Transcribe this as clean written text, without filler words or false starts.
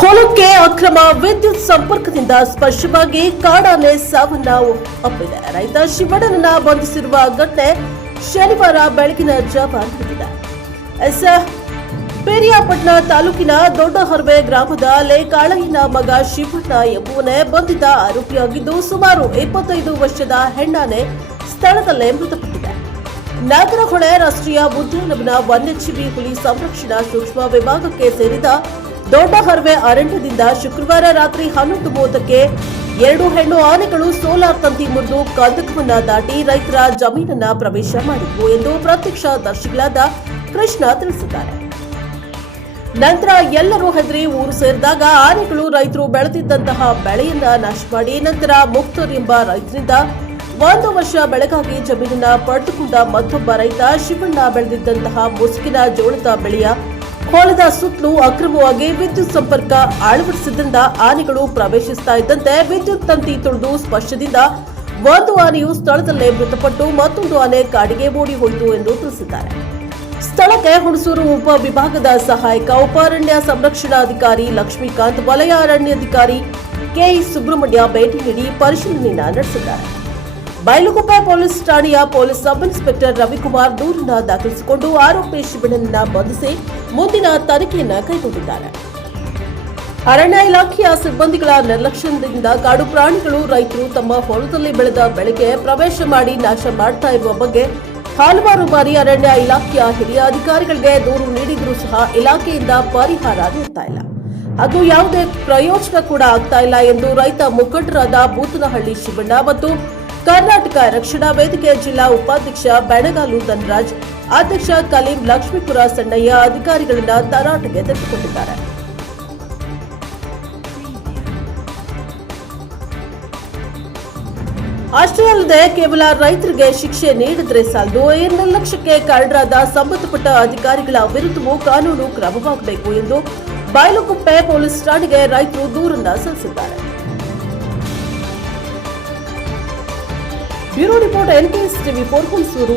ಹೊಲಕ್ಕೆ ಅಕ್ರಮ ವಿದ್ಯುತ್ ಸಂಪರ್ಕದಿಂದ ಸ್ಪಷ್ಟವಾಗಿ ಕಾಡಾನೆ ಸಾವನ್ನ ಅಪ್ಪಿದೆ. ರೈತ ಶಿವಣ್ಣನನ್ನ ಬಂಧಿಸಿರುವ ಘಟನೆ ಶನಿವಾರ ಬೆಳಗಿನ ಜಾವ ನಡೆದಿದೆ. ಪೇರಿಯಾಪಟ್ಟಣ ತಾಲೂಕಿನ ದೊಡ್ಡ ಹರ್ವೆ ಗ್ರಾಮದ ಲೇಕಾಳಯ್ಯನ ಮಗ ಶಿವಣ್ಣ ಎಂಬುವನೇ ಬಂಧಿತ ಆರೋಪಿಯಾಗಿದ್ದು, ಸುಮಾರು 25 ವರ್ಷದ ಹೆಣ್ಣಾನೆ ಸ್ಥಳದಲ್ಲೇ ಮೃತಪಟ್ಟಿದೆ. ನಾಗರಹೊಳೆ ರಾಷ್ಟ್ರೀಯ ಉದ್ಯಾನವನ ವನ್ಯಜೀವಿ ಹುಲಿ ಸಂರಕ್ಷಣಾ ಸೂಕ್ಷ್ಮ ವಿಭಾಗಕ್ಕೆ ಸೇರಿದ ದೊಡ್ಡ ಹರ್ವೆ ಅರಣ್ಯದಿಂದ ಶುಕ್ರವಾರ ರಾತ್ರಿ 11:30ಕ್ಕೆ 2 ಹೆಣ್ಣು ಆನೆಗಳು ಸೋಲಾರ್ ತಂತಿ ಮುರಿದು ಕಂದಕವನ್ನ ದಾಟಿ ರೈತರ ಜಮೀನನ್ನ ಪ್ರವೇಶ ಮಾಡಿದ್ವು ಎಂದು ಪ್ರತ್ಯಕ್ಷದರ್ಶಿಗಳಾದ ಕೃಷ್ಣ ತಿಳಿಸಿದ್ದಾರೆ. ನಂತರ ಎಲ್ಲರೂ ಹೆದರಿ ಊರು ಸೇರಿದಾಗ ಆನೆಗಳು ರೈತರು ಬೆಳೆದಿದ್ದಂತಹ ಬೆಳೆಯನ್ನ ನಾಶ ಮಾಡಿ ನಂತರ ಮುಕ್ತರ್ ಎಂಬ ರೈತರಿಂದ 1 ವರ್ಷ ಬೆಳೆಗಾಗಿ ಜಮೀನನ್ನ ಪಡೆದುಕೊಂಡ ಮತ್ತೊಬ್ಬ ರೈತ ಶಿವಣ್ಣ ಬೆಳೆದಿದ್ದಂತಹ ಮುಸುಕಿನ ಜೋಳದ ಬೆಳೆಯ ಹೊಲದ ಸುತ್ತಲೂ ಅಕ್ರಮವಾಗಿ ವಿದ್ಯುತ್ ಸಂಪರ್ಕ ಅಳವಡಿಸಿದ್ದರಿಂದ ಆನೆಗಳು ಪ್ರವೇಶಿಸ್ತಾ ಇದ್ದಂತೆ ವಿದ್ಯುತ್ ತಂತಿ ತುಳಿದು ಸ್ಪರ್ಶದಿಂದ ಒಂದು ಆನೆಯು ಸ್ಥಳದಲ್ಲೇ ಮೃತಪಟ್ಟು ಮತ್ತೊಂದು ಆನೆ ಕಾಡಿಗೆ ಓಡಿ ಹೋಯಿತು ಎಂದು ತಿಳಿಸಿದ್ದಾರೆ. ಸ್ಥಳಕ್ಕೆ ಹುಣಸೂರು ಉಪ ವಿಭಾಗದ ಸಹಾಯಕ ಉಪ ಅರಣ್ಯ ಸಂರಕ್ಷಣಾಧಿಕಾರಿ ಲಕ್ಷ್ಮೀಕಾಂತ್, ವಲಯ ಅರಣ್ಯಾಧಿಕಾರಿ ಕೆಇ ಸುಬ್ರಹ್ಮಣ್ಯ ಭೇಟಿ ನೀಡಿ ಪರಿಶೀಲನೆ ನಡೆಸಿದ್ದಾರೆ. ಬೈಲುಗುಪ್ಪೆ ಪೊಲೀಸ್ ಠಾಣೆಯ ಪೊಲೀಸ್ ಸಬ್ ಇನ್ಸ್ಪೆಕ್ಟರ್ ರವಿಕುಮಾರ್ ದೂರನ್ನ ದಾಖಲಿಸಿಕೊಂಡು ಆರೋಪಿ ಶಿವಣ್ಣನನ್ನ ಬಂಧಿಸಿ ಮುಂದಿನ ತನಿಖೆಯನ್ನ ಕೈಗೊಂಡಿದ್ದಾರೆ. ಅರಣ್ಯ ಇಲಾಖೆಯ ಸಿಬ್ಬಂದಿಗಳ ನಿರ್ಲಕ್ಷ್ಯದಿಂದ ಕಾಡು ಪ್ರಾಣಿಗಳು ರೈತರು ತಮ್ಮ ಹೊಲದಲ್ಲಿ ಬೆಳೆದ ಬೆಳೆಗೆ ಪ್ರವೇಶ ಮಾಡಿ ನಾಶ ಮಾಡ್ತಾ ಇರುವ ಬಗ್ಗೆ ಹಲವಾರು ಬಾರಿ ಅರಣ್ಯ ಇಲಾಖೆಯ ಹಿರಿಯ ಅಧಿಕಾರಿಗಳಿಗೆ ದೂರು ನೀಡಿದ್ರೂ ಸಹ ಇಲಾಖೆಯಿಂದ ಪರಿಹಾರ ನೀಡ್ತಾ ಇಲ್ಲ ಹಾಗೂ ಯಾವುದೇ ಪ್ರಯೋಜನ ಕೂಡ ಆಗ್ತಾ ಇಲ್ಲ ಎಂದು ರೈತ ಮುಖಂಡರಾದ ಬೂತನಹಳ್ಳಿ ಶಿವಣ್ಣ ಮತ್ತು ಕರ್ನಾಟಕ ರಕ್ಷಣಾ ವೇದಿಕೆ ಜಿಲ್ಲಾ ಉಪಾಧ್ಯಕ್ಷ ಬೆಣಗಾಲು ಧನರಾಜ್, ಅಧ್ಯಕ್ಷ ಕಲೀಂ ಲಕ್ಷ್ಮೀಪುರ ಸಣ್ಣಯ್ಯ ಅಧಿಕಾರಿಗಳನ್ನ ತರಾಟೆಗೆ ತೆಗೆದುಕೊಂಡಿದ್ದಾರೆ. ಅಷ್ಟೇ ಅಲ್ಲದೆ ಕೇವಲ ರೈತರಿಗೆ ಶಿಕ್ಷೆ ನೀಡಿದ್ರೆ ಸಾಲದು, ಈ ನಿರ್ಲಕ್ಷ್ಯಕ್ಕೆ ಕಾರಣರಾದ ಸಂಬಂಧಪಟ್ಟ ಅಧಿಕಾರಿಗಳ ವಿರುದ್ಧವೂ ಕಾನೂನು ಕ್ರಮವಾಗಬೇಕು ಎಂದು ಬೈಲುಗುಪ್ಪೆ ಪೊಲೀಸ್ ಠಾಣೆಗೆ ರೈತರು ದೂರನ್ನ ಸಲ್ಲಿಸಿದ್ದಾರೆ. Bureau report NKS TV 4 Hunsur.